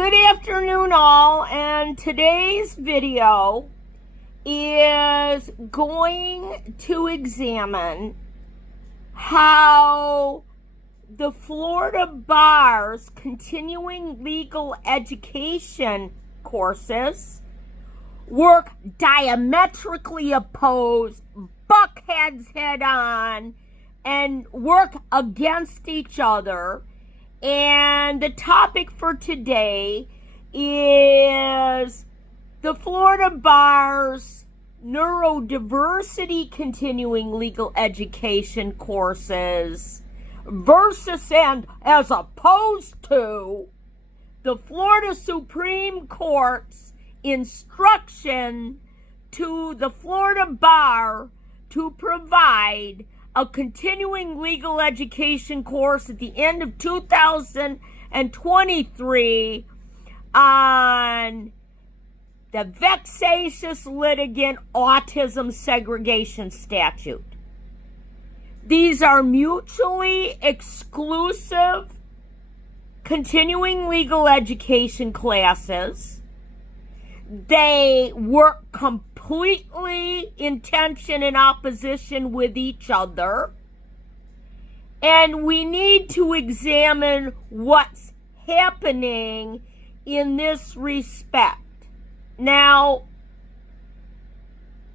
Good afternoon, all, and today's video is going to examine how the Florida Bar's continuing legal education courses work diametrically opposed, buck heads head on, and work against each other. And the topic for today is the Florida Bar's neurodiversity continuing legal education courses versus and as opposed to the Florida Supreme Court's instruction to the Florida Bar to provide a continuing legal education course at the end of 2023 on the Vexatious Litigant Autism segregation statute. These are mutually exclusive continuing legal education classes. They work completely in tension and opposition with each other. And we need to examine what's happening in this respect. Now,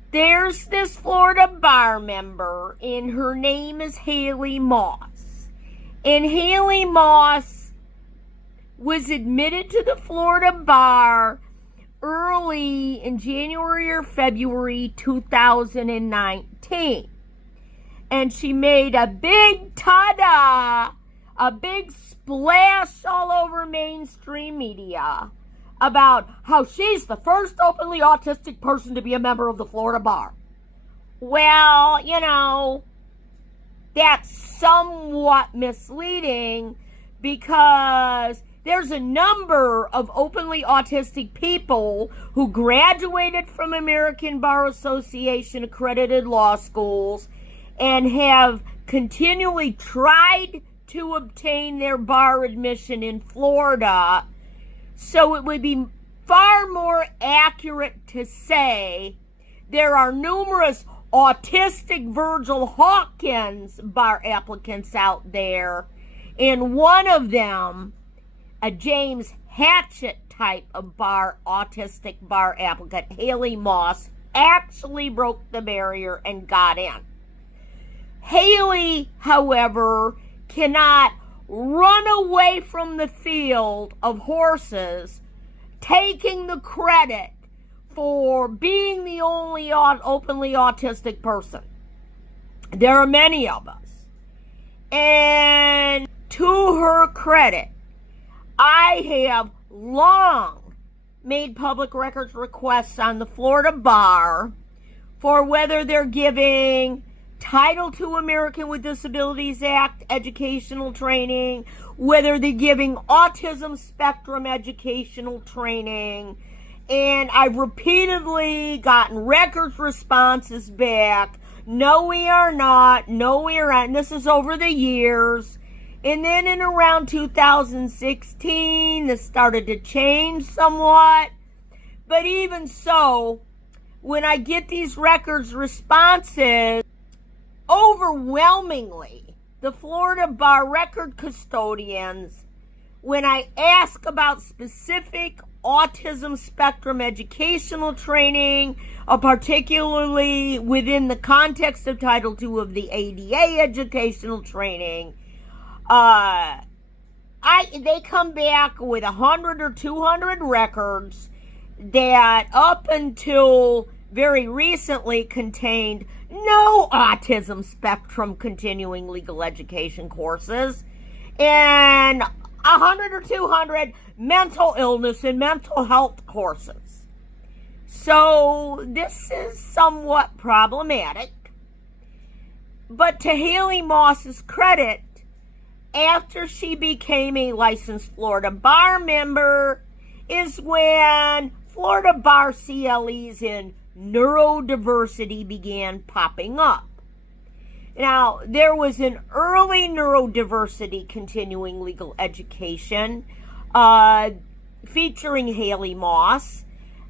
there's this Florida Bar member, and her name is Haley Moss. And Haley Moss was admitted to the Florida Bar early in January or February 2019. And she made a big ta-da, a big splash all over mainstream media about how she's the first openly autistic person to be a member of the Florida Bar. Well, you know, that's somewhat misleading because there's a number of openly autistic people who graduated from American Bar Association accredited law schools and have continually tried to obtain their bar admission in Florida. So it would be far more accurate to say there are numerous autistic Virgil Hawkins bar applicants out there, and one of them, a James Hatchett type of autistic bar applicant, Haley Moss, actually broke the barrier and got in. Haley, however, cannot run away from the field of horses, taking the credit for being the only openly autistic person. There are many of us. And to her credit, I have long made public records requests on the Florida Bar for whether they're giving Title II Americans with Disabilities Act educational training, whether they're giving autism spectrum educational training, and I've repeatedly gotten records responses back. No, we are not. No, we are not. And this is over the years. And then in around 2016, this started to change somewhat. But even so, when I get these records responses, overwhelmingly, the Florida Bar record custodians, when I ask about specific autism spectrum educational training, particularly within the context of Title II of the ADA educational training, they come back with 100 or 200 records that up until very recently contained no autism spectrum continuing legal education courses and 100 or 200 mental illness and mental health courses. So this is somewhat problematic. But to Haley Moss's credit, after she became a licensed Florida Bar member is when Florida Bar CLEs in neurodiversity began popping up. Now, there was an early neurodiversity continuing legal education featuring Haley Moss,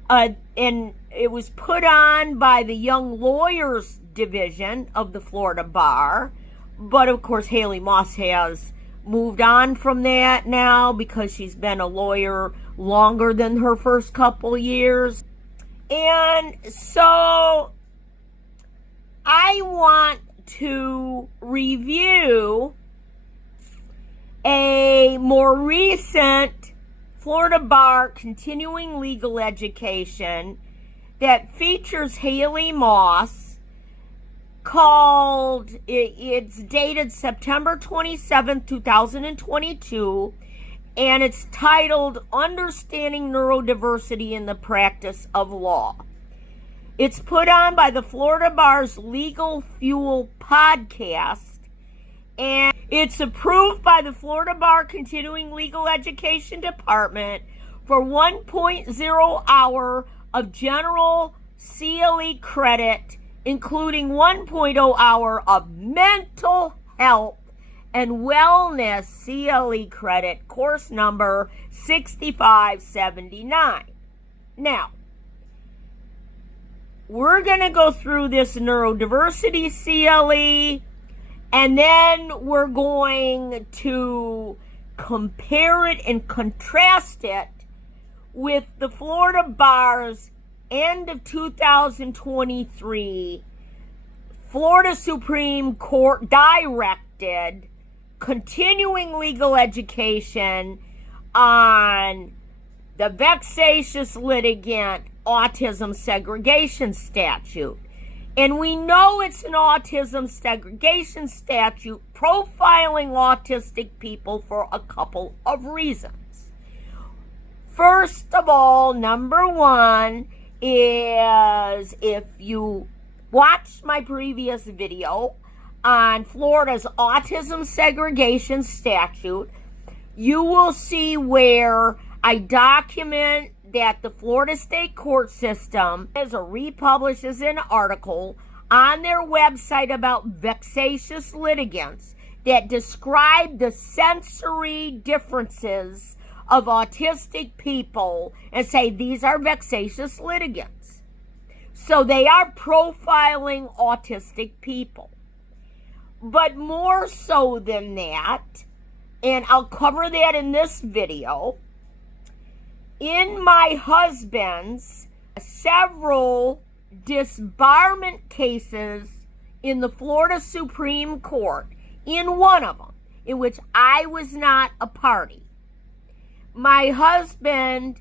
and it was put on by the Young Lawyers Division of the Florida Bar. But of course, Haley Moss has moved on from that now because she's been a lawyer longer than her first couple years. And so I want to review a more recent Florida Bar continuing legal education that features Haley Moss, called, it's dated September 27, 2022, and it's titled Understanding Neurodiversity in the Practice of Law. It's put on by the Florida Bar's Legal Fuel podcast, and it's approved by the Florida Bar Continuing Legal Education Department for 1.0 hour of general CLE credit, including 1.0 hour of mental health and wellness CLE credit, course number 6579. Now, we're going to go through this neurodiversity CLE, and then we're going to compare it and contrast it with the Florida Bar's end of 2023 Florida Supreme Court directed continuing legal education on the Vexatious Litigant Autism segregation statute. And we know it's an autism segregation statute profiling autistic people for a couple of reasons. First of all, number one is, if you watched my previous video on Florida's autism segregation statute, you will see where I document that the Florida state court system republishes an article on their website about vexatious litigants that describe the sensory differences of autistic people and say these are vexatious litigants. So they are profiling autistic people. But more so than that, and I'll cover that in this video, in my husband's several disbarment cases in the Florida Supreme Court, in one of them, in which I was not a party, my husband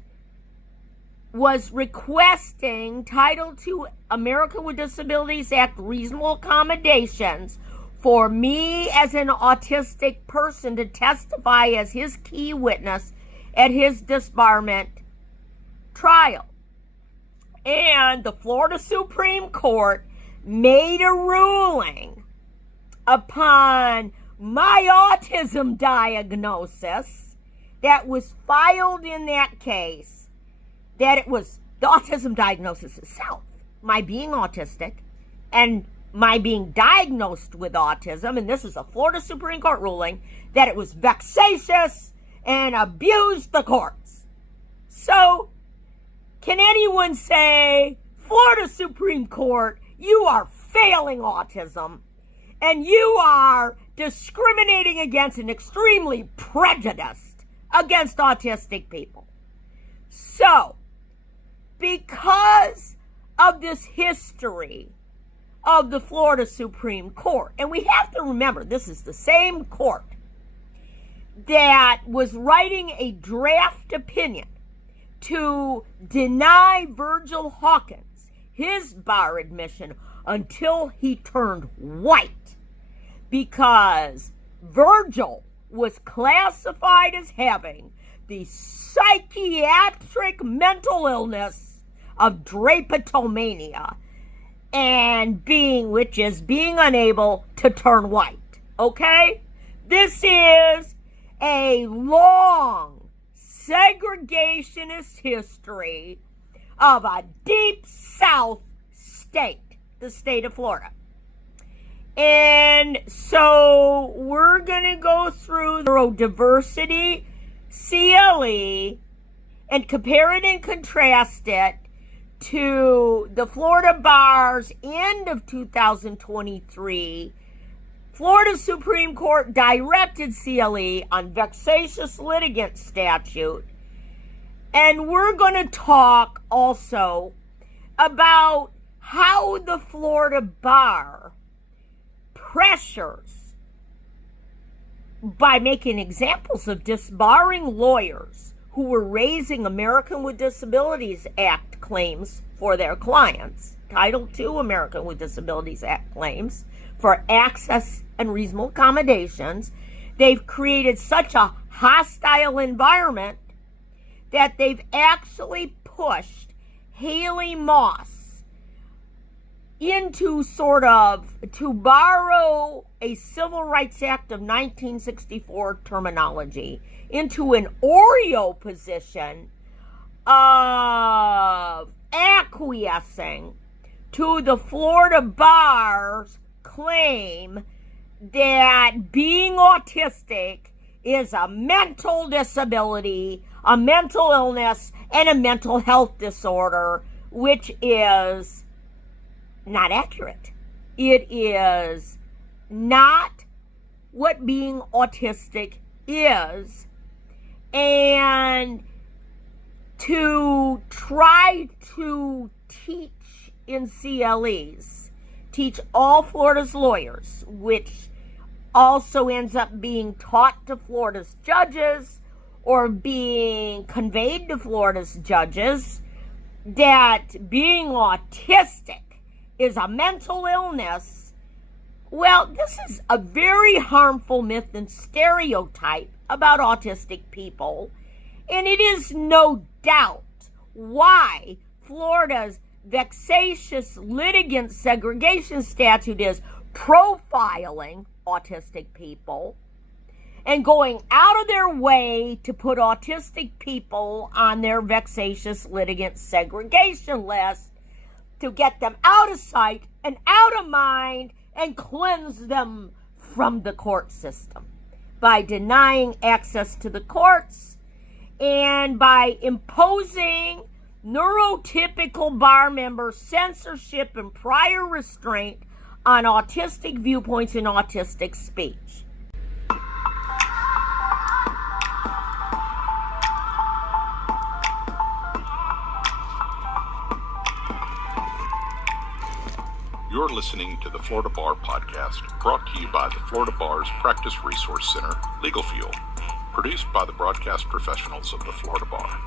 was requesting Title II Americans with Disabilities Act reasonable accommodations for me as an autistic person to testify as his key witness at his disbarment trial. And the Florida Supreme Court made a ruling upon my autism diagnosis that was filed in that case, that it was the autism diagnosis itself, my being autistic and my being diagnosed with autism, and this is a Florida Supreme Court ruling, that it was vexatious and abused the courts. So, can anyone say, Florida Supreme Court, you are failing autism and you are discriminating against and extremely prejudiced against autistic people? So, because of this history of the Florida Supreme Court, and we have to remember, this is the same court that was writing a draft opinion to deny Virgil Hawkins his bar admission until he turned white, because Virgil was classified as having the psychiatric mental illness of drapetomania, and being unable to turn white. Okay? This is a long segregationist history of a deep South state, the state of Florida. And so we're going to go through neurodiversity CLE, and compare it and contrast it to the Florida Bar's end of 2023, Florida Supreme Court directed CLE on vexatious litigant statute. And we're going to talk also about how the Florida Bar pressures by making examples of disbarring lawyers who were raising Americans with Disabilities Act claims for their clients, Title II Americans with Disabilities Act claims for access and reasonable accommodations. They've created such a hostile environment that they've actually pushed Haley Moss into to borrow a Civil Rights Act of 1964 terminology, into an Oreo position of acquiescing to the Florida Bar's claim that being autistic is a mental disability, a mental illness, and a mental health disorder, which is not accurate. It is not what being autistic is. And to try to teach in CLEs, teach all Florida's lawyers, which also ends up being taught to Florida's judges or being conveyed to Florida's judges, that being autistic is a mental illness. Well, this is a very harmful myth and stereotype about autistic people, and it is no doubt why Florida's vexatious litigant segregation statute is profiling autistic people and going out of their way to put autistic people on their vexatious litigant segregation list to get them out of sight and out of mind and cleanse them from the court system by denying access to the courts and by imposing neurotypical bar member censorship and prior restraint on autistic viewpoints and autistic speech. You're listening to the Florida Bar Podcast, brought to you by the Florida Bar's Practice Resource Center, Legal Fuel, produced by the broadcast professionals of the Florida Bar.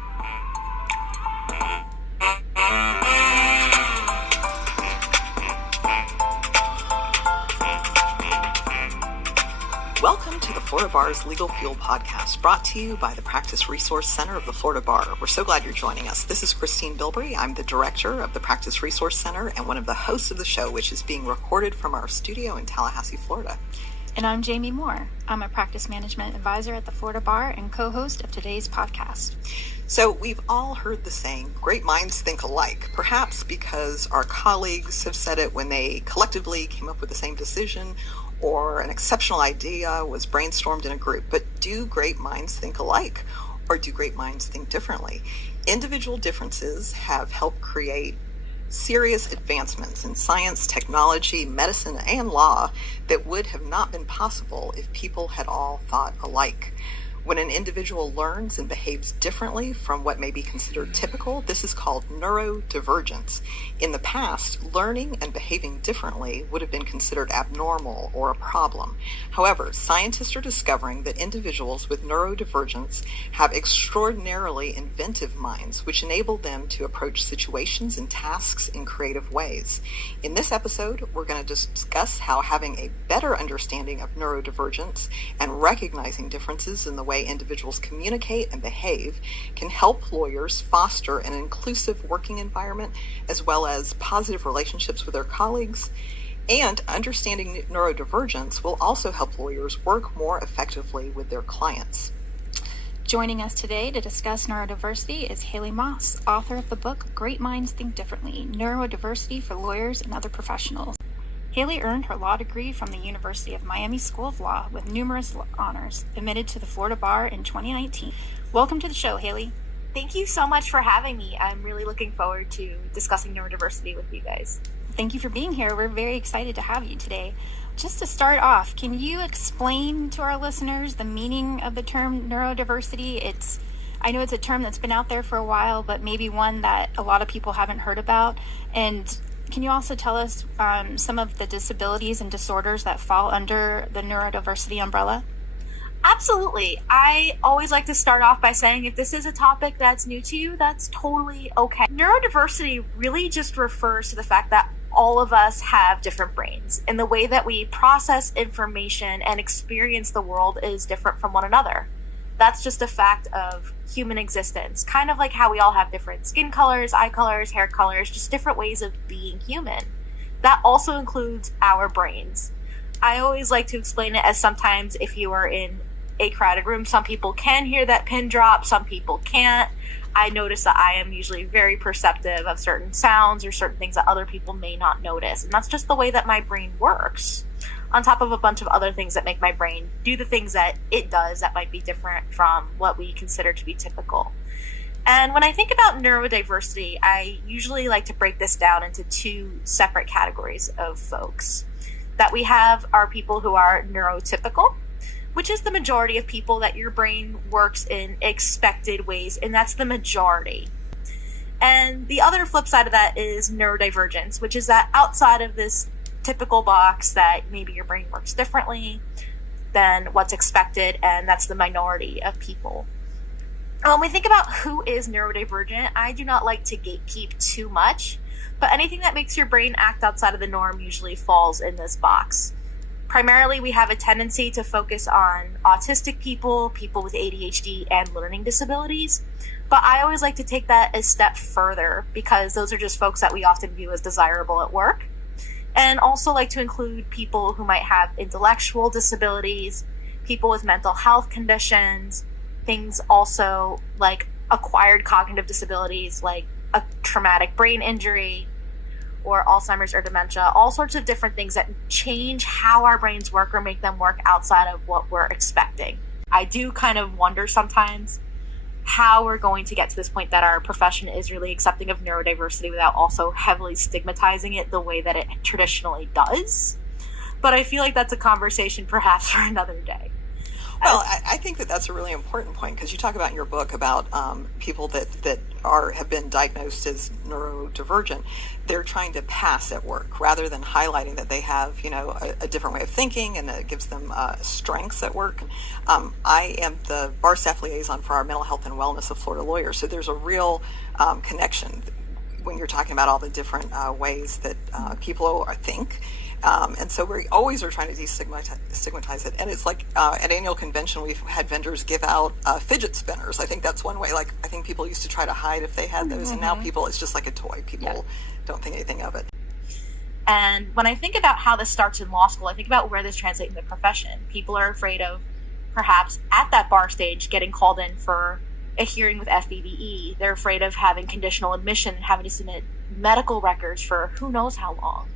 Welcome to the Florida Bar's Legal Fuel Podcast, brought to you by the Practice Resource Center of the Florida Bar. We're so glad you're joining us. This is Christine Bilbrey. I'm the director of the Practice Resource Center and one of the hosts of the show, which is being recorded from our studio in Tallahassee, Florida. And I'm Jamie Moore. I'm a practice management advisor at the Florida Bar and co-host of today's podcast. So we've all heard the saying, great minds think alike, perhaps because our colleagues have said it when they collectively came up with the same decision, or an exceptional idea was brainstormed in a group. But do great minds think alike, or do great minds think differently? Individual differences have helped create serious advancements in science, technology, medicine, and law that would have not been possible if people had all thought alike. When an individual learns and behaves differently from what may be considered typical, this is called neurodivergence. In the past, learning and behaving differently would have been considered abnormal or a problem. However, scientists are discovering that individuals with neurodivergence have extraordinarily inventive minds, which enable them to approach situations and tasks in creative ways. In this episode, we're going to discuss how having a better understanding of neurodivergence and recognizing differences in the way individuals communicate and behave can help lawyers foster an inclusive working environment as well as positive relationships with their colleagues. And understanding neurodivergence will also help lawyers work more effectively with their clients. Joining us today to discuss neurodiversity is Haley Moss, author of the book Great Minds Think Differently, Neurodiversity for Lawyers and Other Professionals. Haley earned her law degree from the University of Miami School of Law with numerous honors, admitted to the Florida Bar in 2019. Welcome to the show, Haley. Thank you so much for having me. I'm really looking forward to discussing neurodiversity with you guys. Thank you for being here. We're very excited to have you today. Just to start off, can you explain to our listeners the meaning of the term neurodiversity? I know it's a term that's been out there for a while, but maybe one that a lot of people haven't heard about. And can you also tell us some of the disabilities and disorders that fall under the neurodiversity umbrella? Absolutely. I always like to start off by saying if this is a topic that's new to you, that's totally okay. Neurodiversity really just refers to the fact that all of us have different brains, and the way that we process information and experience the world is different from one another. That's just a fact of human existence, kind of like how we all have different skin colors, eye colors, hair colors, just different ways of being human. That also includes our brains. I always like to explain it as sometimes if you are in a crowded room, some people can hear that pin drop, some people can't. I notice that I am usually very perceptive of certain sounds or certain things that other people may not notice. And that's just the way that my brain works, on top of a bunch of other things that make my brain do the things that it does that might be different from what we consider to be typical. And when I think about neurodiversity, I usually like to break this down into two separate categories of folks. That we have are people who are neurotypical, which is the majority of people that your brain works in expected ways, and that's the majority. And the other flip side of that is neurodivergence, which is that outside of this typical box that maybe your brain works differently than what's expected, and that's the minority of people. When we think about who is neurodivergent, I do not like to gatekeep too much, but anything that makes your brain act outside of the norm usually falls in this box. Primarily, we have a tendency to focus on autistic people, people with ADHD, and learning disabilities. But I always like to take that a step further because those are just folks that we often view as desirable at work. And also like to include people who might have intellectual disabilities, people with mental health conditions, things also like acquired cognitive disabilities like a traumatic brain injury, or Alzheimer's or dementia, all sorts of different things that change how our brains work or make them work outside of what we're expecting. I do kind of wonder sometimes how we're going to get to this point that our profession is really accepting of neurodiversity without also heavily stigmatizing it the way that it traditionally does. But I feel like that's a conversation perhaps for another day. Well, I think that that's a really important point because you talk about in your book about people that have been diagnosed as neurodivergent. They're trying to pass at work rather than highlighting that they have, a different way of thinking and that gives them strengths at work. I am the bar staff liaison for our mental health and wellness of Florida lawyers, so there's a real connection when you're talking about all the different ways that people think. And so we always are trying to destigmatize it. And it's like at annual convention, we've had vendors give out fidget spinners. I think that's one way. Like, I think people used to try to hide if they had those. And now it's just like a toy. People don't think anything of it. And when I think about how this starts in law school, I think about where this translates in the profession. People are afraid of perhaps at that bar stage getting called in for a hearing with FBBE. They're afraid of having conditional admission and having to submit medical records for who knows how long.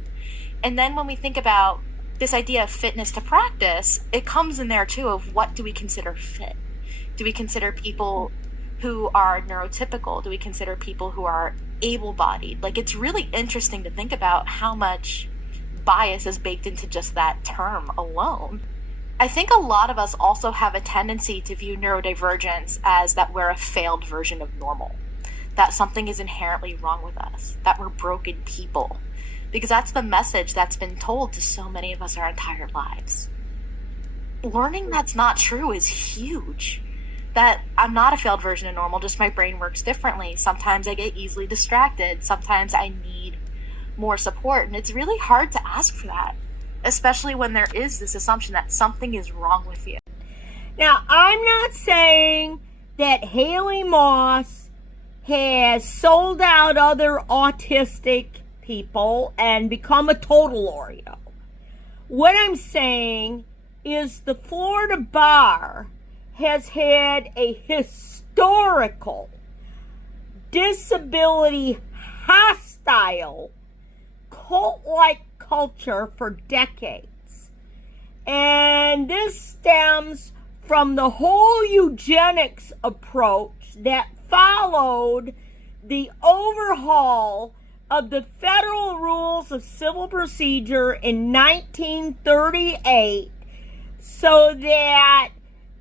And then when we think about this idea of fitness to practice, it comes in there too of what do we consider fit? Do we consider people who are neurotypical? Do we consider people who are able-bodied? Like, it's really interesting to think about how much bias is baked into just that term alone. I think a lot of us also have a tendency to view neurodivergence as that we're a failed version of normal, that something is inherently wrong with us, that we're broken people. Because that's the message that's been told to so many of us our entire lives. Learning that's not true is huge. That I'm not a failed version of normal, just my brain works differently. Sometimes I get easily distracted. Sometimes I need more support. And it's really hard to ask for that, especially when there is this assumption that something is wrong with you. Now, I'm not saying that Haley Moss has sold out other autistic people and become a total Oreo. What I'm saying is the Florida bar has had a historical disability hostile cult-like culture for decades. And this stems from the whole eugenics approach that followed the overhaul of the Federal Rules of Civil Procedure in 1938 so that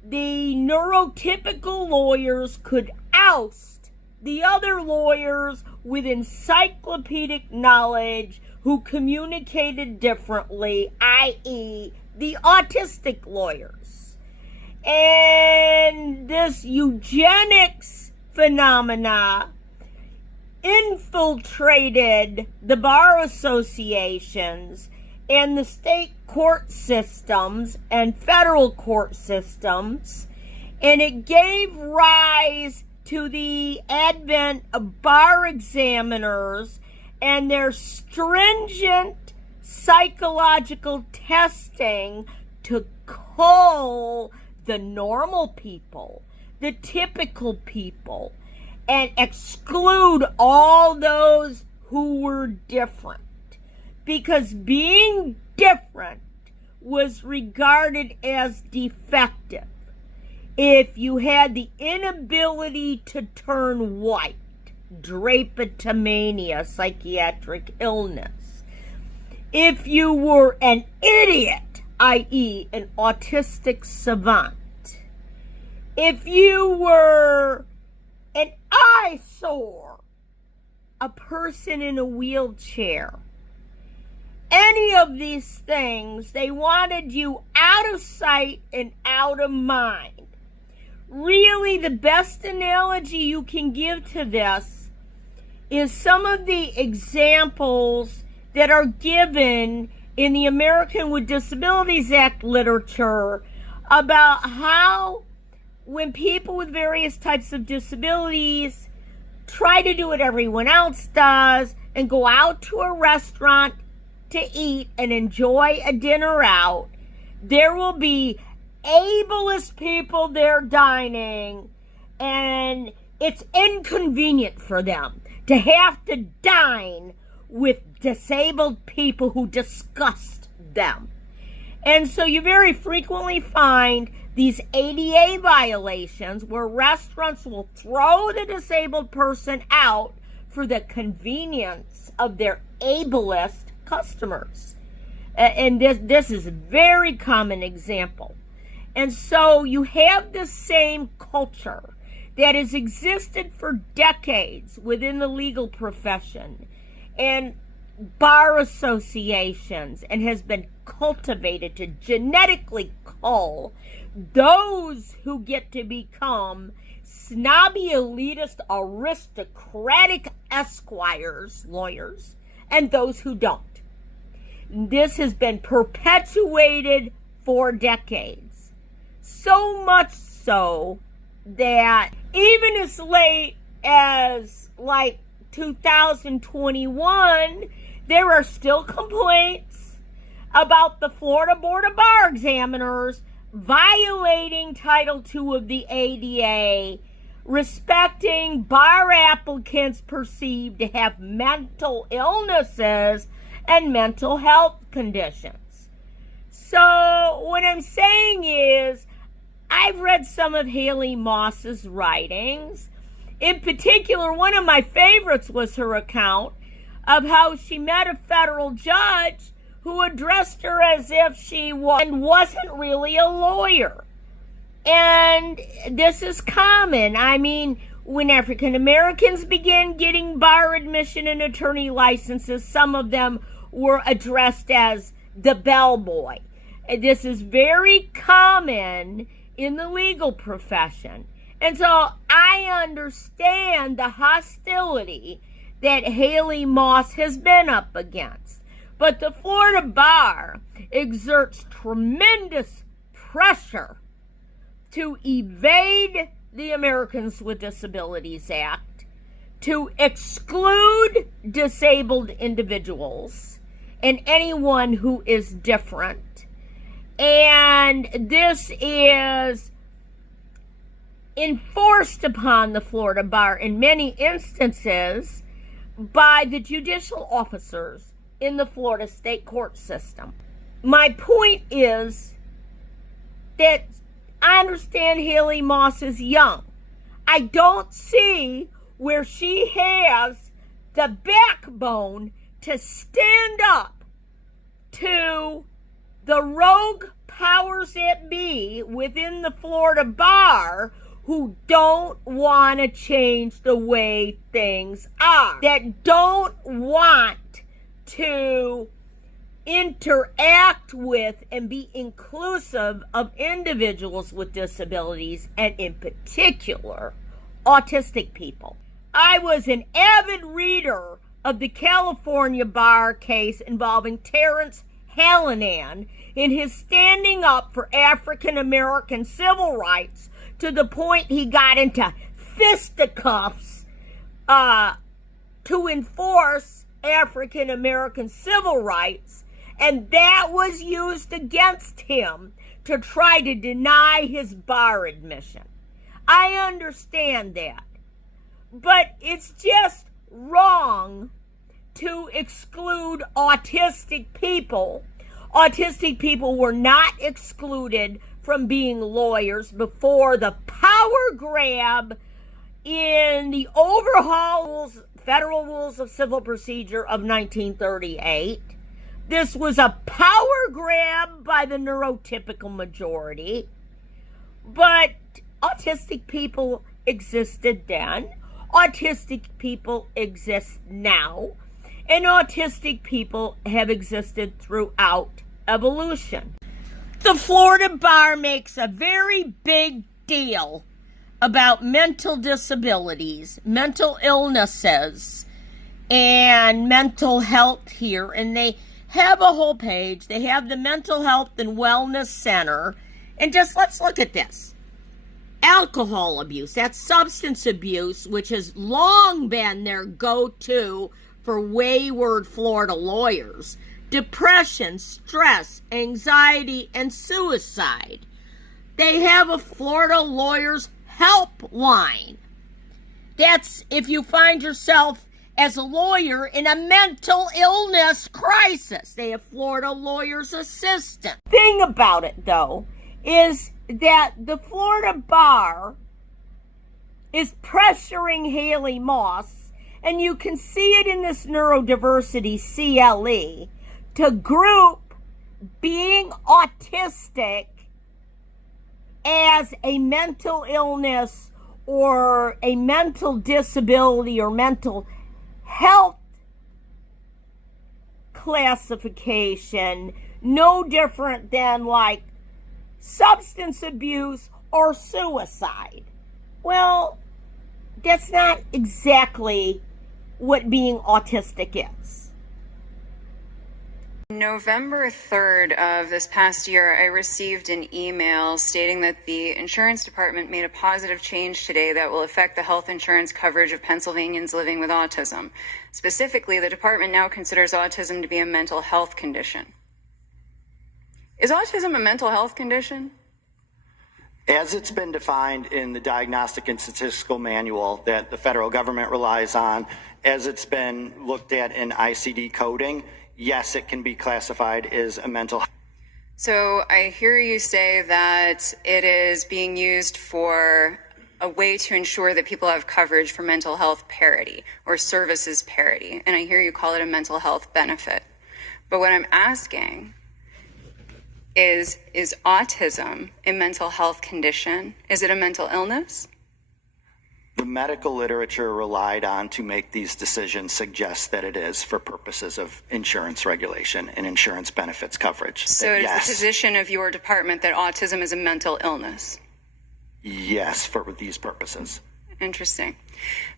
the neurotypical lawyers could oust the other lawyers with encyclopedic knowledge who communicated differently, i.e., the autistic lawyers. And this eugenics phenomena infiltrated the bar associations and the state court systems and federal court systems, and it gave rise to the advent of bar examiners and their stringent psychological testing to cull the normal people, the typical people, and exclude all those who were different. Because being different was regarded as defective. If you had the inability to turn white, drapetomania, psychiatric illness, if you were an idiot, i.e., an autistic savant, if you were an eyesore, a person in a wheelchair, any of these things, they wanted you out of sight and out of mind. Really, the best analogy you can give to this is some of the examples that are given in the Americans with Disabilities Act literature about how when people with various types of disabilities try to do what everyone else does and go out to a restaurant to eat and enjoy a dinner out, there will be ableist people there dining, and it's inconvenient for them to have to dine with disabled people who disgust them. And so you very frequently find these ADA violations where restaurants will throw the disabled person out for the convenience of their ableist customers. And this is a very common example. And so you have the same culture that has existed for decades within the legal profession and bar associations, and has been cultivated to genetically cull those who get to become snobby, elitist, aristocratic esquires, lawyers, and those who don't. This has been perpetuated for decades. So much so that even as late as like 2021, there are still complaints about the Florida Board of Bar Examiners violating Title II of the ADA, respecting bar applicants perceived to have mental illnesses and mental health conditions. So what I'm saying is, I've read some of Haley Moss's writings. In particular, one of my favorites was her account of how she met a federal judge who addressed her as if she wasn't really a lawyer. And this is common. I mean, when African Americans began getting bar admission and attorney licenses, some of them were addressed as the bellboy. This is very common in the legal profession. And so I understand the hostility that Haley Moss has been up against. But the Florida Bar exerts tremendous pressure to evade the Americans with Disabilities Act, to exclude disabled individuals and anyone who is different. And this is enforced upon the Florida Bar in many instances by the judicial officers in the Florida state court system. My point is that I understand Haley Moss is young. I don't see where she has the backbone to stand up to the rogue powers that be within the Florida bar who don't want to change the way things are, that don't want to interact with and be inclusive of individuals with disabilities, and in particular, autistic people. I was an avid reader of the California bar case involving Terrence Hallinan in his standing up for African American civil rights to the point he got into fisticuffs to enforce African American civil rights, and that was used against him to try to deny his bar admission. I understand that, but it's just wrong to exclude autistic people. Autistic people were not excluded from being lawyers before the power grab in the overhaul Federal Rules of Civil Procedure of 1938. This was a power grab by the neurotypical majority, but autistic people existed then, autistic people exist now, and autistic people have existed throughout evolution. The Florida bar makes a very big deal about mental disabilities, mental illnesses, and mental health here, and they have a whole page. They have the Mental Health and Wellness Center, and just let's look at this. Alcohol abuse, that's substance abuse, which has long been their go-to for wayward Florida lawyers. Depression, stress, anxiety, and suicide. They have a Florida Lawyers Helpline. That's if you find yourself as a lawyer in a mental illness crisis. They have Florida Lawyers Assistant. Thing about it, though, is that the Florida bar is pressuring Haley Moss, and you can see it in this Neurodiversity CLE, to group being autistic as a mental illness or a mental disability or mental health classification, no different than like substance abuse or suicide. Well, that's not exactly what being autistic is. November 3rd of this past year, I received an email stating that the insurance department made a positive change today that will affect the health insurance coverage of Pennsylvanians living with autism. Specifically, the department now considers autism to be a mental health condition. Is autism a mental health condition? As it's been defined in the Diagnostic and Statistical Manual that the federal government relies on, as it's been looked at in ICD coding, yes, it can be classified as a mental health. So I hear you say that it is being used for a way to ensure that people have coverage for mental health parity or services parity, and I hear you call it a mental health benefit. But what I'm asking is autism a mental health condition? Is it a mental illness? The medical literature relied on to make these decisions suggests that it is for purposes of insurance regulation and insurance benefits coverage. So it is yes, the position of your department that autism is a mental illness? Yes, for these purposes. Interesting.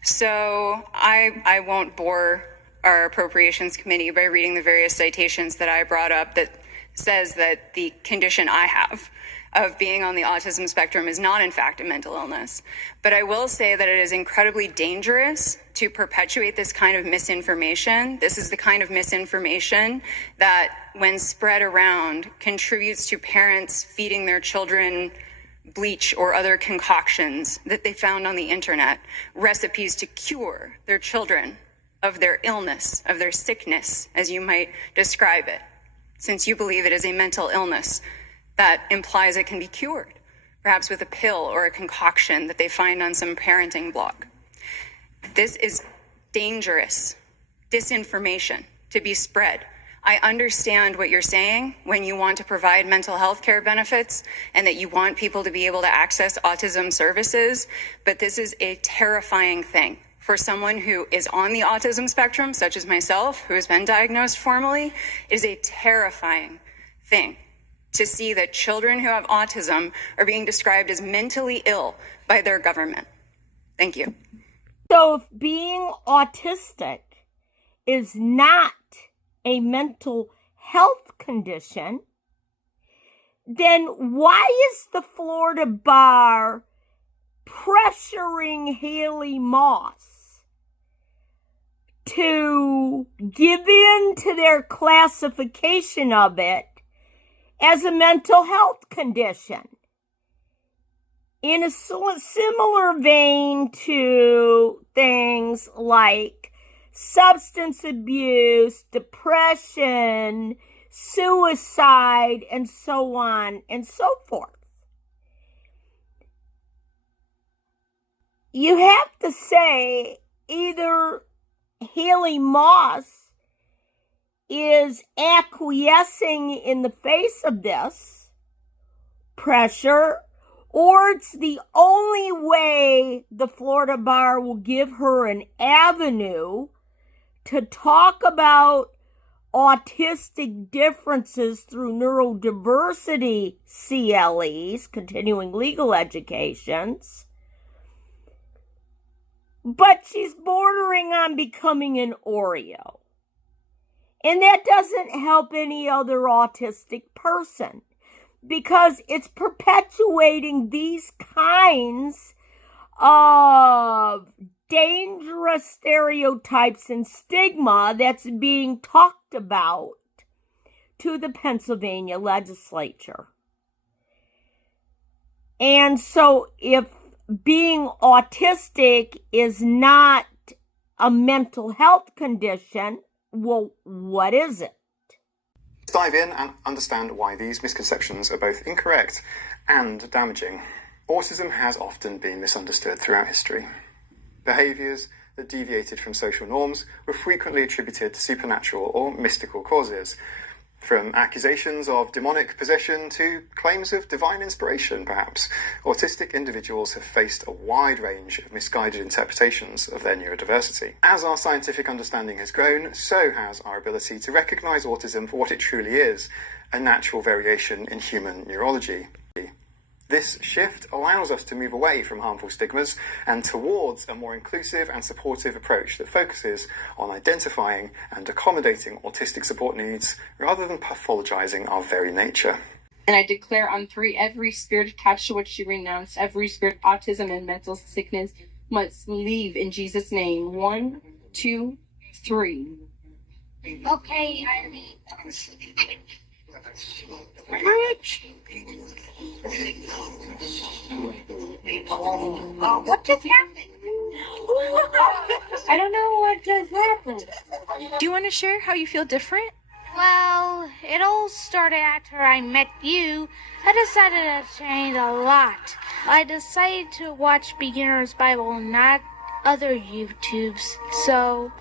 So I won't bore our appropriations committee by reading the various citations that I brought up that says that the condition I have of being on the autism spectrum is not in fact a mental illness. But I will say that it is incredibly dangerous to perpetuate this kind of misinformation. This is the kind of misinformation that, when spread around, contributes to parents feeding their children bleach or other concoctions that they found on the internet, recipes to cure their children of their illness, of their sickness, as you might describe it. Since you believe it is a mental illness, that implies it can be cured. perhaps with a pill or a concoction that they find on some parenting blog. This is dangerous disinformation to be spread. I understand what you're saying when you want to provide mental health care benefits and that you want people to be able to access autism services, but this is a terrifying thing for someone who is on the autism spectrum, such as myself, who has been diagnosed formally. It is a terrifying thing to see that children who have autism are being described as mentally ill by their government. Thank you. So if being autistic is not a mental health condition, then why is the Florida bar pressuring Haley Moss to give in to their classification of it as a mental health condition? In a similar vein to things like substance abuse, depression, suicide, and so on and so forth. You have to say either Haley Moss is acquiescing in the face of this pressure, or it's the only way the Florida bar will give her an avenue to talk about autistic differences through neurodiversity CLEs, continuing legal educations. But she's bordering on becoming an Oreo. And that doesn't help any other autistic person, because it's perpetuating these kinds of dangerous stereotypes and stigma that's being talked about to the Pennsylvania legislature. And so if being autistic is not a mental health condition, well, what is it? Let's dive in and understand why these misconceptions are both incorrect and damaging. Autism has often been misunderstood throughout history. Behaviours that deviated from social norms were frequently attributed to supernatural or mystical causes, from accusations of demonic possession to claims of divine inspiration, perhaps. Autistic individuals have faced a wide range of misguided interpretations of their neurodiversity. As our scientific understanding has grown, so has our ability to recognise autism for what it truly is, a natural variation in human neurology. This shift allows us to move away from harmful stigmas and towards a more inclusive and supportive approach that focuses on identifying and accommodating autistic support needs rather than pathologizing our very nature. And I declare on 3, every spirit attached to which you renounce, every spirit of autism and mental sickness must leave in Jesus' name. 1, 2, 3. Okay, what just happened? I don't know what just happened. Do you want to share how you feel different? Well, it all started after I met you. I decided to change a lot. I decided to watch Beginner's Bible, not other YouTubes. So,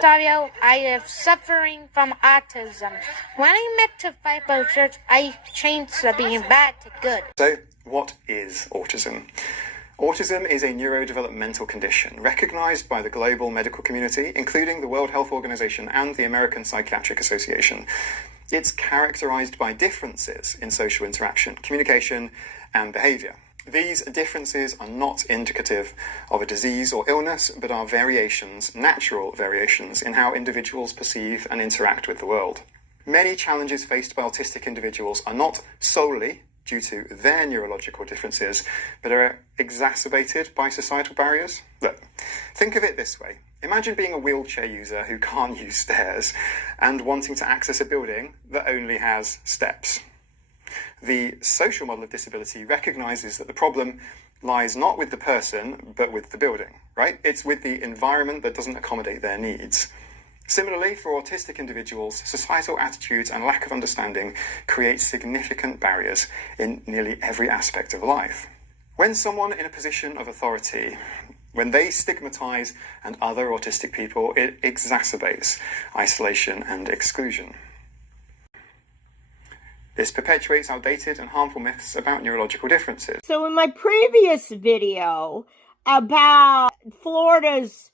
Dario, I am suffering from autism. When I met to fight for church, I changed to being bad to good. So, what is autism? Autism is a neurodevelopmental condition recognized by the global medical community, including the World Health Organization and the American Psychiatric Association. It's characterized by differences in social interaction, communication, and behavior. These differences are not indicative of a disease or illness, but are variations, natural variations, in how individuals perceive and interact with the world. Many challenges faced by autistic individuals are not solely due to their neurological differences, but are exacerbated by societal barriers. Look, think of it this way. Imagine being a wheelchair user who can't use stairs and wanting to access a building that only has steps. The social model of disability recognises that the problem lies not with the person, but with the building, right? It's with the environment that doesn't accommodate their needs. Similarly, for autistic individuals, societal attitudes and lack of understanding create significant barriers in nearly every aspect of life. When someone in a position of authority, when they stigmatize and other autistic people, it exacerbates isolation and exclusion. This perpetuates outdated and harmful myths about neurological differences. So in my previous video about Florida's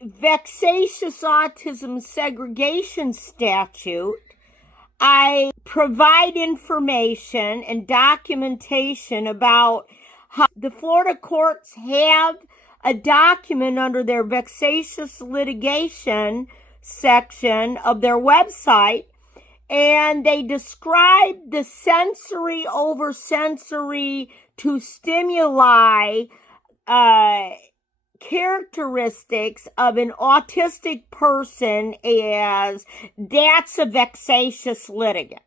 Vexatious Autism segregation statute, I provide information and documentation about how the Florida courts have a document under their vexatious litigation section of their website, and they describe the sensory over sensory to stimuli characteristics of an autistic person as that's a vexatious litigant.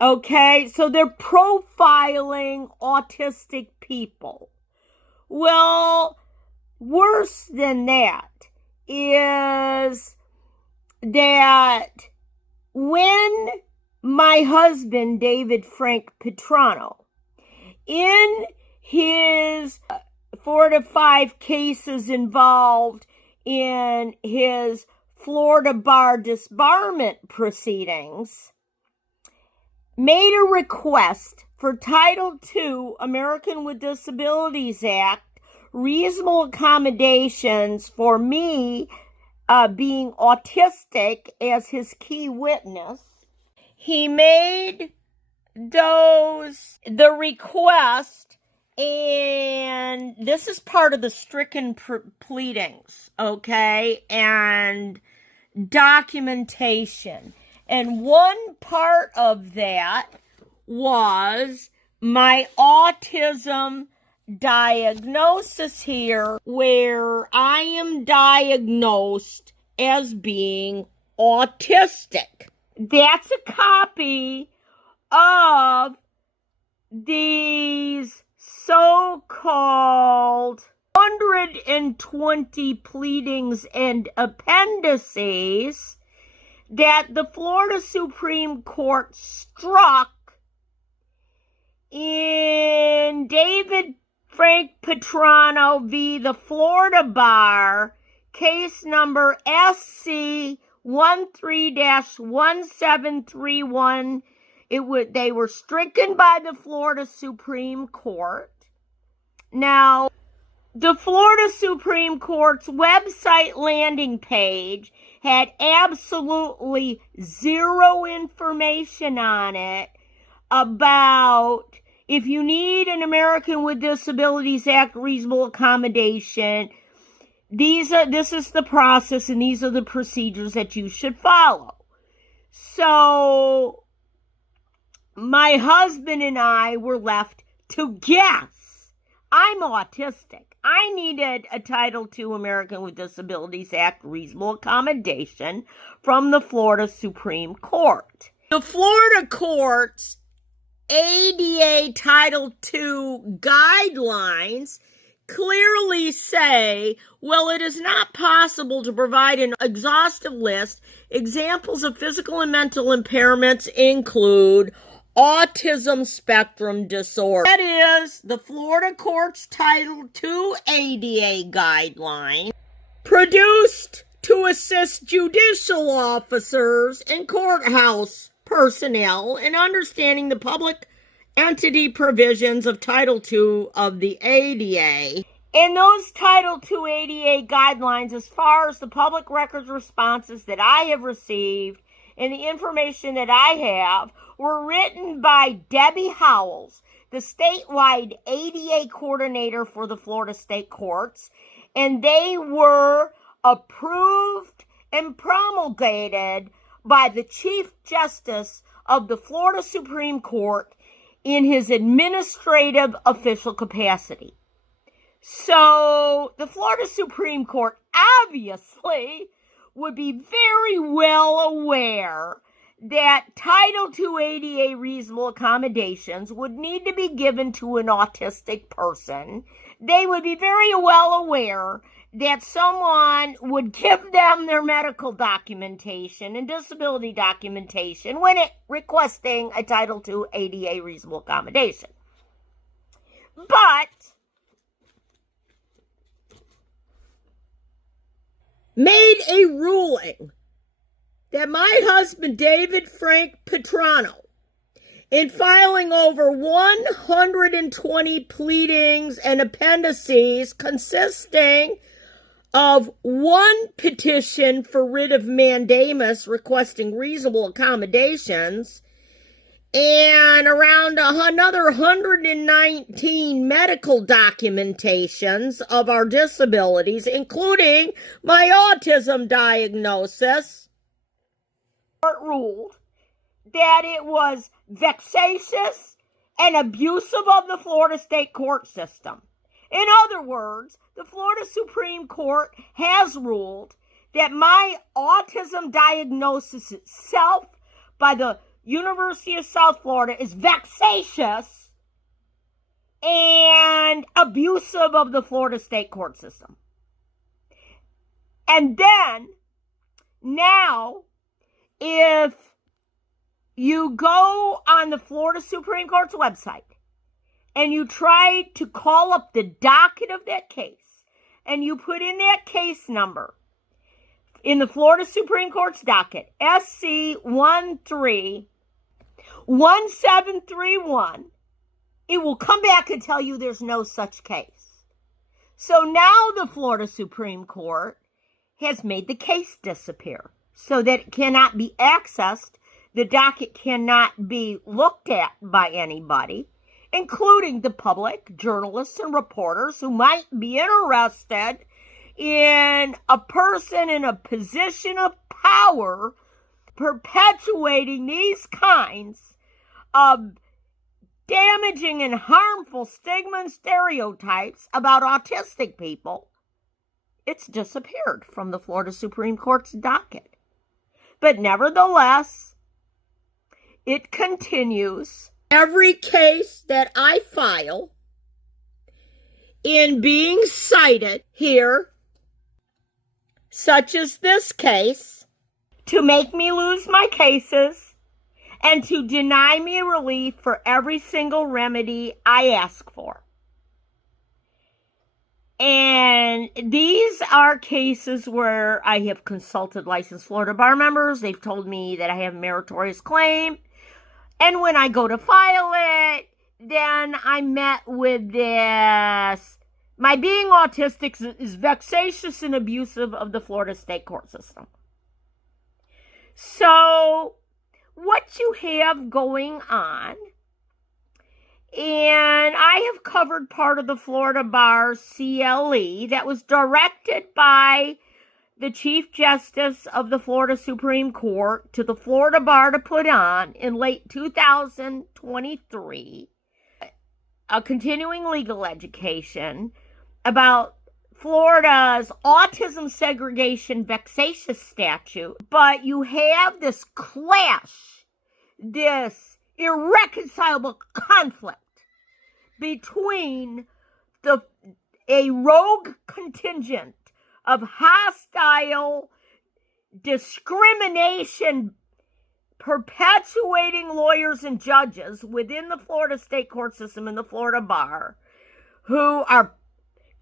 Okay, so they're profiling autistic people. Well, worse than that is that when my husband, David Frank Petrano, in his 4 to 5 cases involved in his Florida bar disbarment proceedings, made a request for Title II Americans with Disabilities Act reasonable accommodations for me being autistic as his key witness. He made the request, and this is part of the stricken pleadings, okay, and documentation. And one part of that was my autism diagnosis here, where I am diagnosed as being autistic. That's a copy of these so-called 120 pleadings and appendices that the Florida Supreme Court struck in David Frank Petrano v. the Florida Bar, case number SC 13-1731. They were stricken by the Florida Supreme Court. Now, the Florida Supreme Court's website landing page had absolutely zero information on it about if you need an Americans with Disabilities Act reasonable accommodation. This is the process and these are the procedures that you should follow. So my husband and I were left to guess. I'm autistic. I needed a Title II Americans with Disabilities Act reasonable accommodation from the Florida Supreme Court. The Florida court's ADA Title II guidelines clearly say, well, it is not possible to provide an exhaustive list. Examples of physical and mental impairments include autism spectrum disorder. That is, the Florida court's Title II ADA guideline, produced to assist judicial officers and courthouse personnel in understanding the public entity provisions of Title II of the ADA. In those Title II ADA guidelines, as far as the public records responses that I have received and the information that I have, were written by Debbie Howells, the statewide ADA coordinator for the Florida State Courts, and they were approved and promulgated by the Chief Justice of the Florida Supreme Court in his administrative official capacity. So the Florida Supreme Court obviously would be very well aware that Title II ADA reasonable accommodations would need to be given to an autistic person, they would be very well aware that someone would give them their medical documentation and disability documentation when requesting a Title II ADA reasonable accommodation. But made a ruling that my husband, David Frank Petrano, in filing over 120 pleadings and appendices consisting of one petition for writ of mandamus requesting reasonable accommodations and around another 119 medical documentations of our disabilities, including my autism diagnosis, court ruled that it was vexatious and abusive of the Florida state court system. In other words, the Florida Supreme Court has ruled that my autism diagnosis itself by the University of South Florida is vexatious and abusive of the Florida state court system. And then, now, if you go on the Florida Supreme Court's website and you try to call up the docket of that case, and you put in that case number in the Florida Supreme Court's docket, SC 131731, it will come back and tell you there's no such case. So now the Florida Supreme Court has made the case disappear so that it cannot be accessed. The docket cannot be looked at by anybody, including the public, journalists, and reporters who might be interested in a person in a position of power perpetuating these kinds of damaging and harmful stigma and stereotypes about autistic people. It's disappeared from the Florida Supreme Court's docket. But nevertheless, it continues. Every case that I file in being cited here, such as this case, to make me lose my cases and to deny me relief for every single remedy I ask for. And these are cases where I have consulted licensed Florida bar members. They've told me that I have a meritorious claim. And when I go to file it, then I'm met with this. My being autistic is vexatious and abusive of the Florida state court system. So, what you have going on, and I have covered part of the Florida Bar CLE that was directed by the Chief Justice of the Florida Supreme Court to the Florida Bar to put on in late 2023, a continuing legal education about Florida's autism segregation vexatious statute. But you have this clash, this irreconcilable conflict between a rogue contingent of hostile discrimination perpetuating lawyers and judges within the Florida state court system and the Florida Bar who are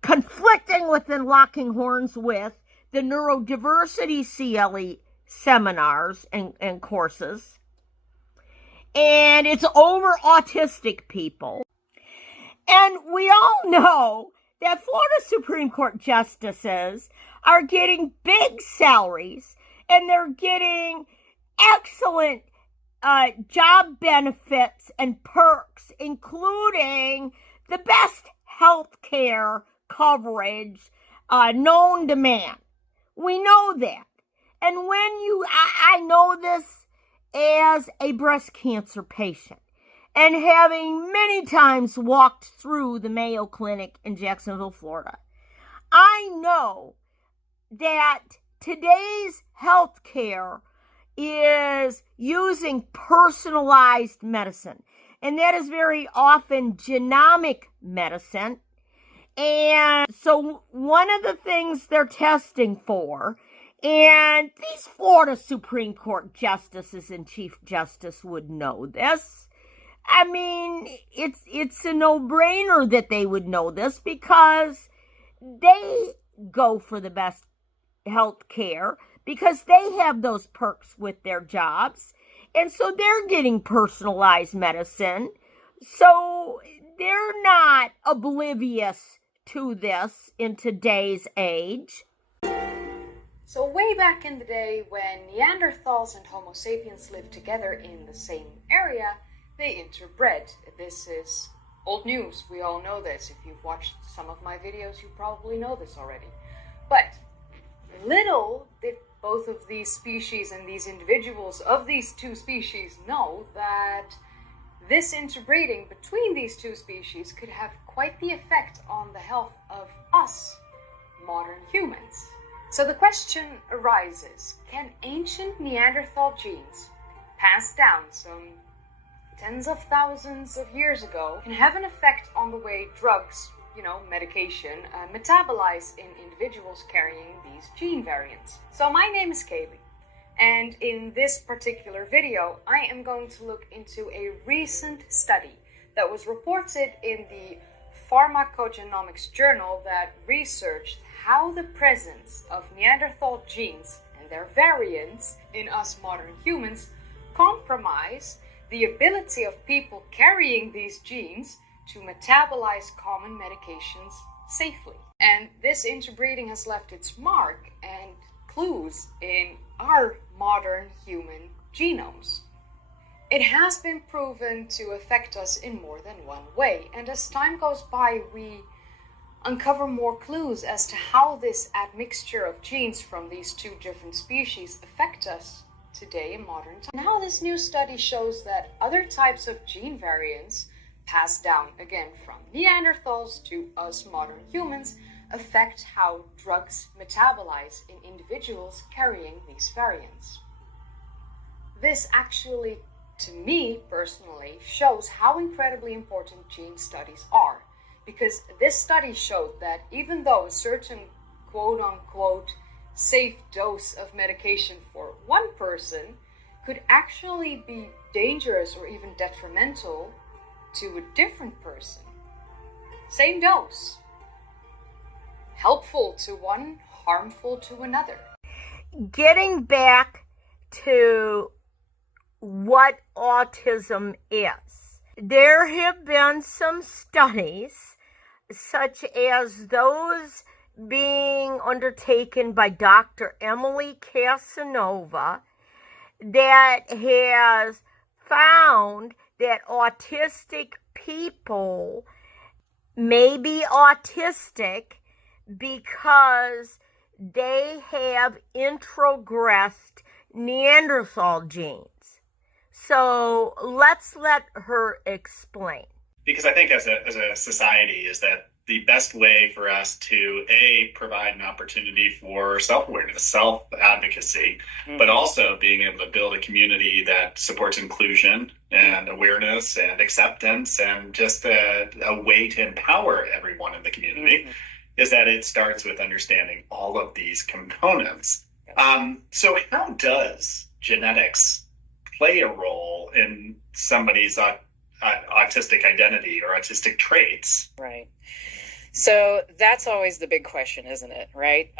conflicting with and locking horns with the Neurodiversity CLE seminars and courses. And it's over autistic people. And we all know that Florida Supreme Court justices are getting big salaries and they're getting excellent job benefits and perks, including the best health care coverage known to man. We know that. And I know this as a breast cancer patient, and having many times walked through the Mayo Clinic in Jacksonville, Florida, I know that today's health care is using personalized medicine. And that is very often genomic medicine. And so one of the things they're testing for, and these Florida Supreme Court justices and Chief Justice would know this. I mean, it's a no-brainer that they would know this because they go for the best health care because they have those perks with their jobs. And so they're getting personalized medicine. So they're not oblivious to this in today's age. So way back in the day when Neanderthals and Homo sapiens lived together in the same area, they interbred. This is old news. We all know this. If you've watched some of my videos, you probably know this already. But little did both of these species and these individuals of these two species know that this interbreeding between these two species could have quite the effect on the health of us, modern humans. So the question arises, can ancient Neanderthal genes passed down some tens of thousands of years ago can have an effect on the way drugs, medication, metabolize in individuals carrying these gene variants? So my name is Haley, and in this particular video, I am going to look into a recent study that was reported in the Pharmacogenomics journal that researched how the presence of Neanderthal genes and their variants in us modern humans compromise the ability of people carrying these genes to metabolize common medications safely. And this interbreeding has left its mark and clues in our modern human genomes. It has been proven to affect us in more than one way, and as time goes by, we uncover more clues as to how this admixture of genes from these two different species affect us today in modern times. Now this new study shows that other types of gene variants passed down again from Neanderthals to us modern humans affect how drugs metabolize in individuals carrying these variants. This actually, to me personally, shows how incredibly important gene studies are, because this study showed that even though a certain quote-unquote safe dose of medication for one person could actually be dangerous or even detrimental to a different person. Same dose. Helpful to one, harmful to another. Getting back to what autism is, there have been some studies, such as those being undertaken by Dr. Emily Casanova, that has found that autistic people may be autistic because they have introgressed Neanderthal genes. So let's let her explain. Because I think as a society is that the best way for us to, provide an opportunity for self-awareness, self-advocacy, but also being able to build a community that supports inclusion and awareness and acceptance and just a way to empower everyone in the community, is that it starts with understanding all of these components. So how does genetics play a role in somebody's autistic identity or autistic traits? Right. So that's always the big question, isn't it? Right.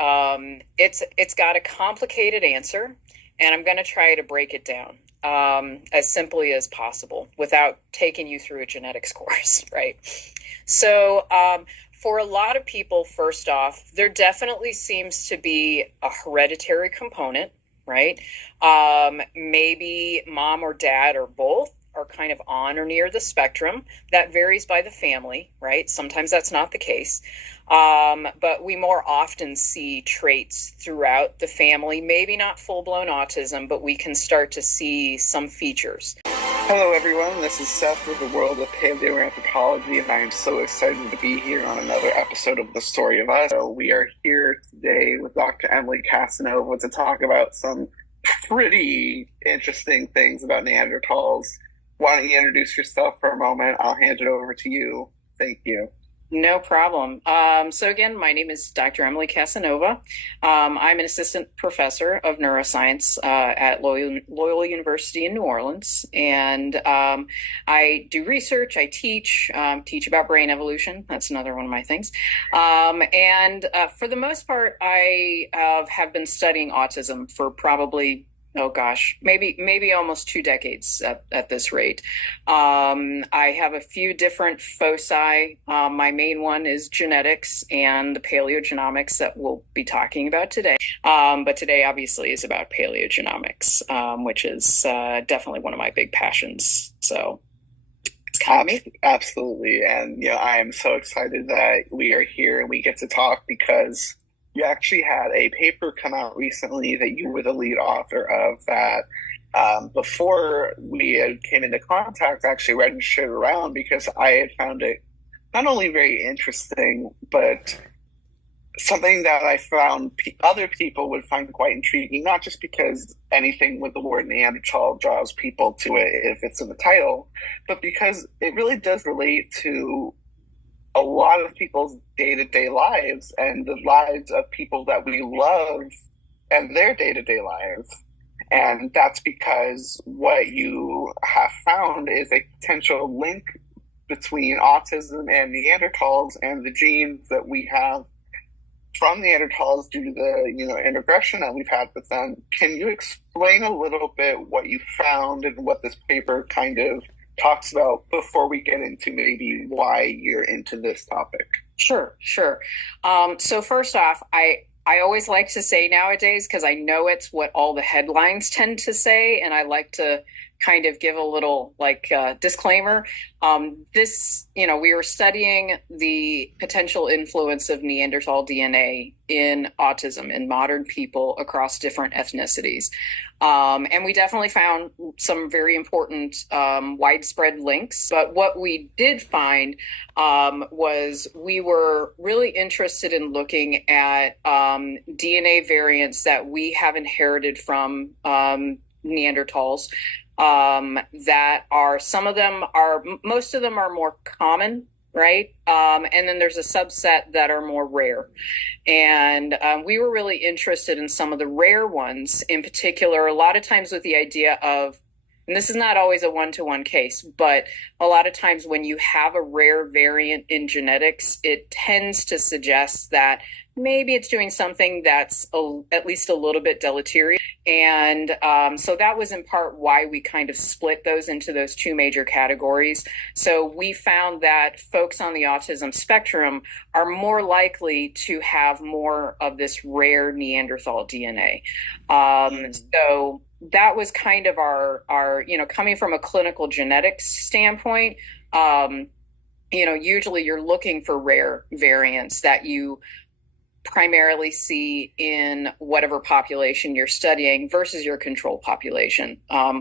It's got a complicated answer, and I'm going to try to break it down as simply as possible without taking you through a genetics course. Right. So for a lot of people, first off, there definitely seems to be a hereditary component. Right. Maybe mom or dad or both are kind of on or near the spectrum. That varies by the family, right? Sometimes that's not the case. But we more often see traits throughout the family, maybe not full-blown autism, but we can start to see some features. Hello everyone, this is Seth with the World of Paleoanthropology, and I am so excited to be here on another episode of The Story of Us. So we are here today with Dr. Emily Casanova to talk about some pretty interesting things about Neanderthals. Why don't you introduce yourself for a moment? I'll hand it over to you. Thank you. No problem. So again, my name is Dr. Emily Casanova. I'm an assistant professor of neuroscience at Loyola University in New Orleans. And I do research, I teach about brain evolution. That's another one of my things. And for the most part, I have been studying autism for probably maybe almost 2 decades at this rate. I have a few different foci. My main one is genetics and the paleogenomics that we'll be talking about today. But today obviously is about paleogenomics, which is definitely one of my big passions. So it's kind of me. Absolutely. And I am so excited that we are here and we get to talk, because you actually had a paper come out recently that you were the lead author of that before we came into contact, I actually read and shared around, because I had found it not only very interesting, but something that I found other people would find quite intriguing, not just because anything with the word Neanderthal draws people to it if it's in the title, but because it really does relate to a lot of people's day-to-day lives and the lives of people that we love and their day-to-day lives. And that's because what you have found is a potential link between autism and Neanderthals and the genes that we have from Neanderthals due to the integration that we've had with them. Can you explain a little bit what you found and what this paper kind of talks about before we get into maybe why you're into this topic? Sure. So first off, I always like to say nowadays, because I know it's what all the headlines tend to say, and I like to kind of give a little disclaimer. We were studying the potential influence of Neanderthal DNA in autism in modern people across different ethnicities. And we definitely found some very important widespread links. But what we did find was we were really interested in looking at DNA variants that we have inherited from Neanderthals. That are, most of them are more common, right? And then there's a subset that are more rare. And we were really interested in some of the rare ones in particular, a lot of times with the idea of, and this is not always a one-to-one case, but a lot of times when you have a rare variant in genetics, it tends to suggest that maybe it's doing something that's at least a little bit deleterious. And so that was in part why we kind of split those into those 2 major categories. So we found that folks on the autism spectrum are more likely to have more of this rare Neanderthal DNA. So that was kind of our coming from a clinical genetics standpoint, usually you're looking for rare variants that you primarily see in whatever population you're studying versus your control population.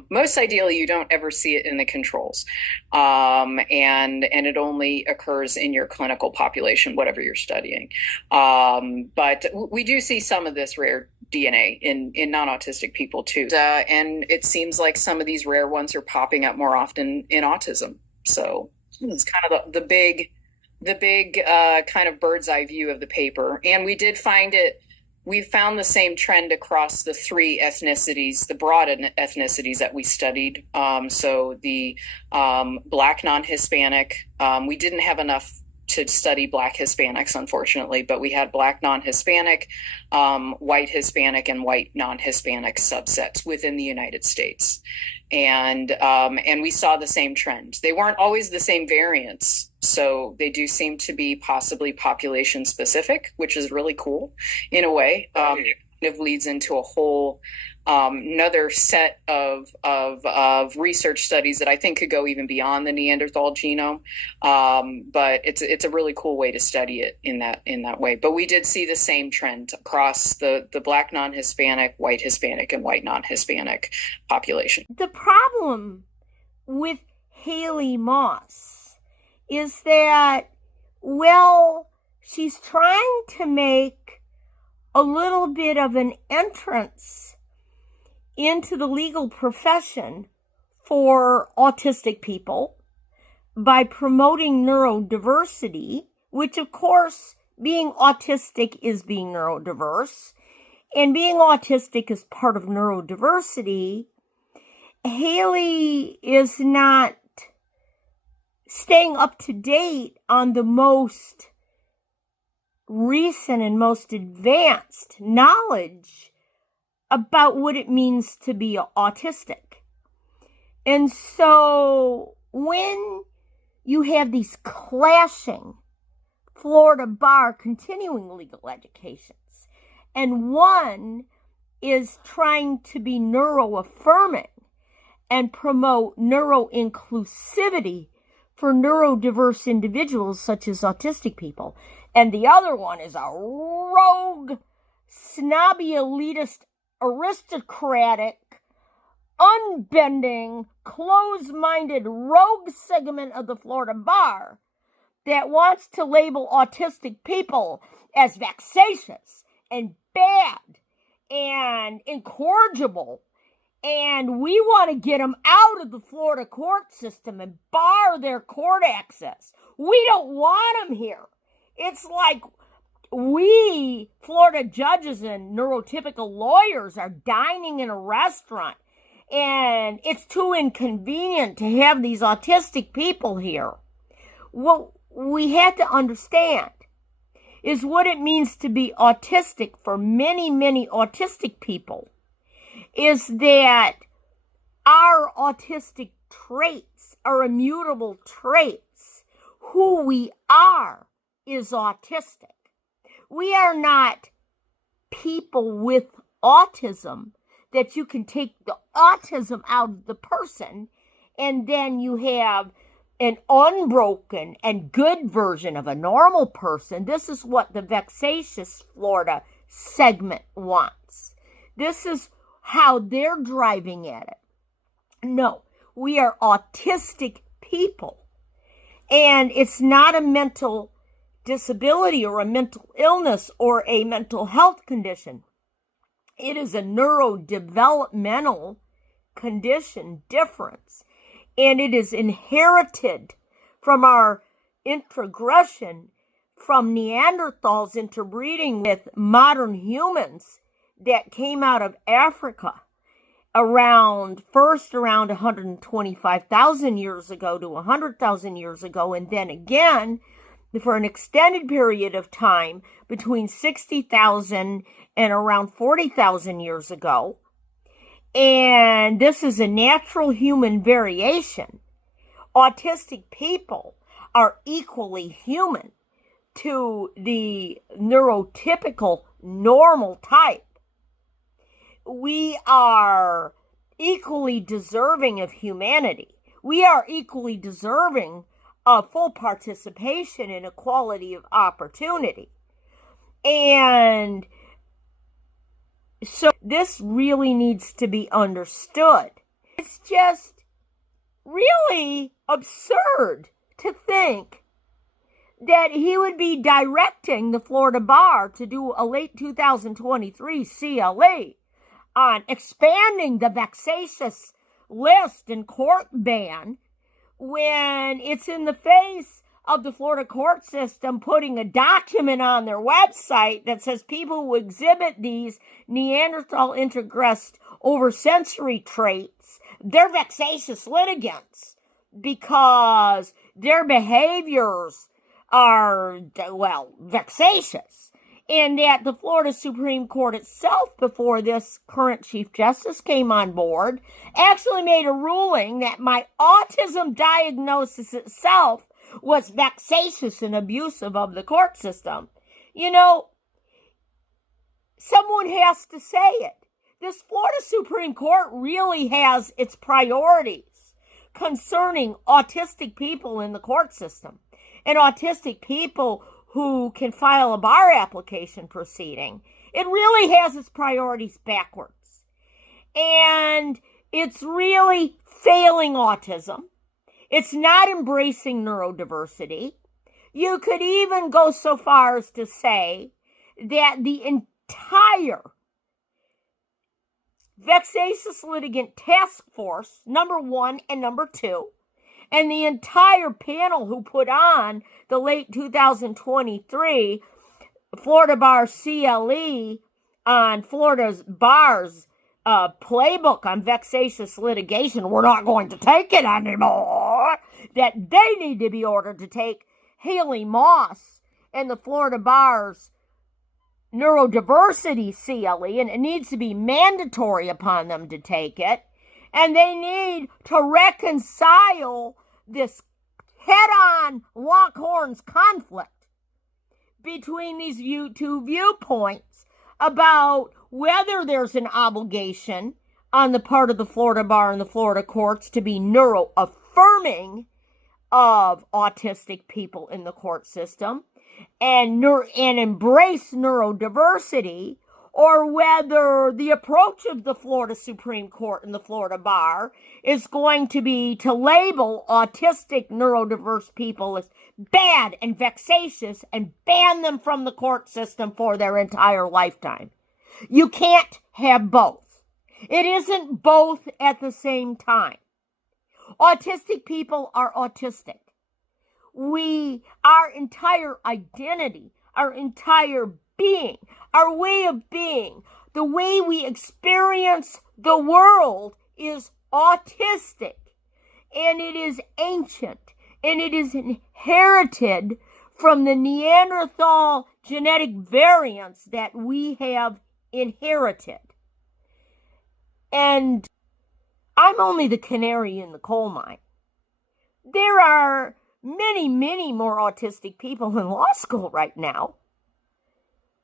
Most ideally, you don't ever see it in the controls. And it only occurs in your clinical population, whatever you're studying. But we do see some of this rare DNA in non-autistic people too. And it seems like some of these rare ones are popping up more often in autism. So it's kind of the big kind of bird's eye view of the paper. And we did find we found the same trend across the 3 ethnicities, the broad ethnicities that we studied. So the Black non-Hispanic, we didn't have enough to study Black Hispanics, unfortunately, but we had Black non-Hispanic, white Hispanic, and white non-Hispanic subsets within the United States. And we saw the same trend. They weren't always the same variants. So they do seem to be possibly population specific, which is really cool in a way. It leads into a whole another set of research studies that I think could go even beyond the Neanderthal genome. But it's a really cool way to study it in that way. But we did see the same trend across the Black non-Hispanic, white Hispanic, and white non-Hispanic population. The problem with Haley Moss is that, she's trying to make a little bit of an entrance into the legal profession for autistic people by promoting neurodiversity, which of course being autistic is being neurodiverse, and being autistic is part of neurodiversity. Haley is not staying up to date on the most recent and most advanced knowledge about what it means to be autistic. And so when you have these clashing Florida bar continuing legal educations, and one is trying to be neuroaffirming and promote neuroinclusivity for neurodiverse individuals such as autistic people, and the other one is a rogue, snobby, elitist, aristocratic, unbending, close-minded rogue segment of the Florida bar that wants to label autistic people as vexatious and bad and incorrigible, and we want to get them out of the Florida court system and bar their court access. We don't want them here. It's like we, Florida judges and neurotypical lawyers, are dining in a restaurant, and it's too inconvenient to have these autistic people here. What we have to understand is what it means to be autistic for many, many autistic people is that our autistic traits are immutable traits. Who we are is autistic. We are not people with autism that you can take the autism out of the person and then you have an unbroken and good version of a normal person. This is what the Vexatious Florida segment wants. This is how they're driving at it. No, we are autistic people. And it's not a mental disability or a mental illness or a mental health condition. It is a neurodevelopmental condition difference. And it is inherited from our introgression from Neanderthals interbreeding with modern humans that came out of Africa around 125,000 years ago to 100,000 years ago, and then again for an extended period of time between 60,000 and around 40,000 years ago. And this is a natural human variation. Autistic people are equally human to the neurotypical normal type. We are equally deserving of humanity. We are equally deserving of full participation and equality of opportunity. And so this really needs to be understood. It's just really absurd to think that he would be directing the Florida bar to do a late 2023 CLE on expanding the vexatious list and court ban when it's in the face of the Florida court system putting a document on their website that says people who exhibit these Neanderthal introgressed oversensory traits, they're vexatious litigants because their behaviors are, well, vexatious. And that the Florida Supreme Court itself, before this current Chief Justice came on board, actually made a ruling that my autism diagnosis itself was vexatious and abusive of the court system. You know, someone has to say it. This Florida Supreme Court really has its priorities concerning autistic people in the court system and autistic people who can file a bar application proceeding. It really has its priorities backwards. And it's really failing autism. It's not embracing neurodiversity. You could even go so far as to say that the entire Vexatious Litigant Task Force, number 1 and number 2, and the entire panel who put on the late 2023 Florida Bar CLE on Florida's bar's playbook on vexatious litigation, we're not going to take it anymore, that they need to be ordered to take Haley Moss and the Florida bar's Neurodiversity CLE, and it needs to be mandatory upon them to take it, and they need to reconcile this head-on lock horns conflict between these two viewpoints about whether there's an obligation on the part of the Florida bar and the Florida courts to be neuroaffirming of autistic people in the court system and embrace neurodiversity, or whether the approach of the Florida Supreme Court and the Florida bar is going to be to label autistic neurodiverse people as bad and vexatious and ban them from the court system for their entire lifetime. You can't have both. It isn't both at the same time. Autistic people are autistic. Our entire identity, our entire being, our way of being, the way we experience the world is autistic. And it is ancient. And it is inherited from the Neanderthal genetic variants that we have inherited. And I'm only the canary in the coal mine. There are many, many more autistic people in law school right now.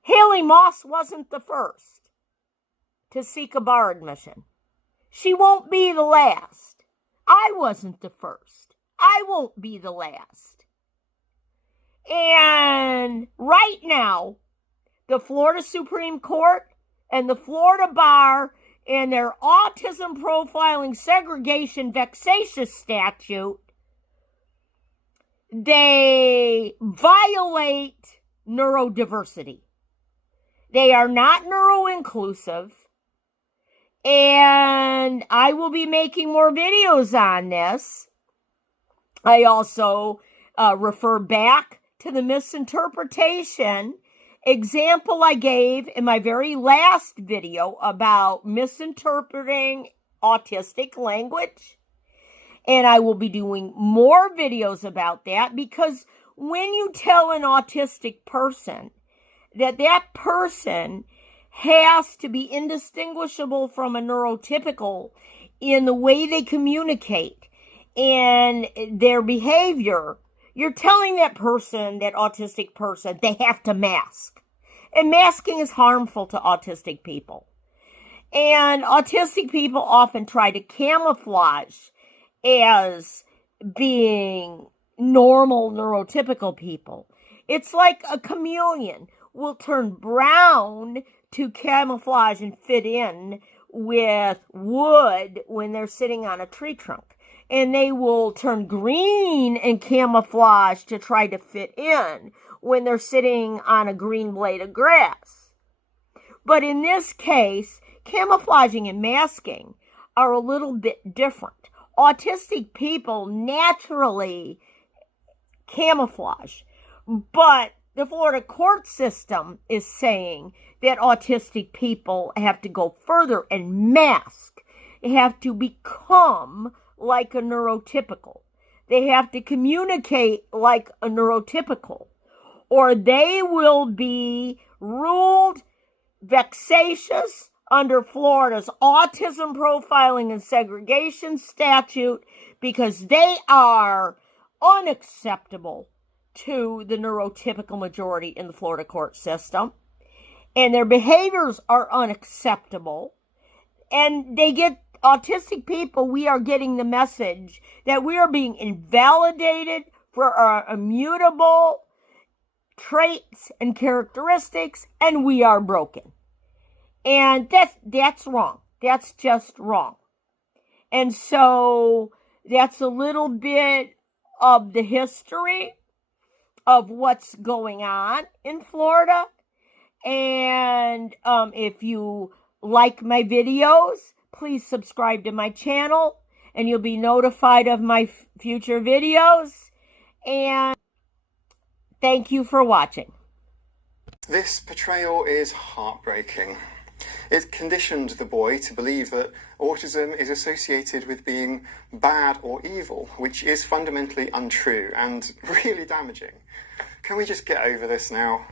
Haley Moss wasn't the first to seek a bar admission. She won't be the last. I wasn't the first. I won't be the last. And right now, the Florida Supreme Court and the Florida Bar and their autism profiling segregation vexatious statute, they violate neurodiversity. They are not neuro-inclusive, and I will be making more videos on this. I also refer back to the misinterpretation example I gave in my very last video about misinterpreting autistic language. And I will be doing more videos about that, because when you tell an autistic person that that person has to be indistinguishable from a neurotypical in the way they communicate and their behavior, you're telling that person, that autistic person, they have to mask. And masking is harmful to autistic people. And autistic people often try to camouflage as being normal neurotypical people. It's like a chameleon will turn brown to camouflage and fit in with wood when they're sitting on a tree trunk. And they will turn green and camouflage to try to fit in when they're sitting on a green blade of grass. But in this case, camouflaging and masking are a little bit different. Autistic people naturally camouflage, but the Florida court system is saying that autistic people have to go further and mask. They have to become like a neurotypical. They have to communicate like a neurotypical, or they will be ruled vexatious under Florida's autism profiling and segregation statute, because they are unacceptable to the neurotypical majority in the Florida court system, and their behaviors are unacceptable, and they get autistic people, we are getting the message that we are being invalidated for our immutable traits and characteristics, and we are broken. And that's wrong. That's just wrong. And so that's a little bit of the history of what's going on in Florida. And if you like my videos. Please subscribe to my channel and you'll be notified of my future videos. And thank you for watching. This portrayal is heartbreaking. It conditioned the boy to believe that autism is associated with being bad or evil, which is fundamentally untrue and really damaging. Can we just get over this now?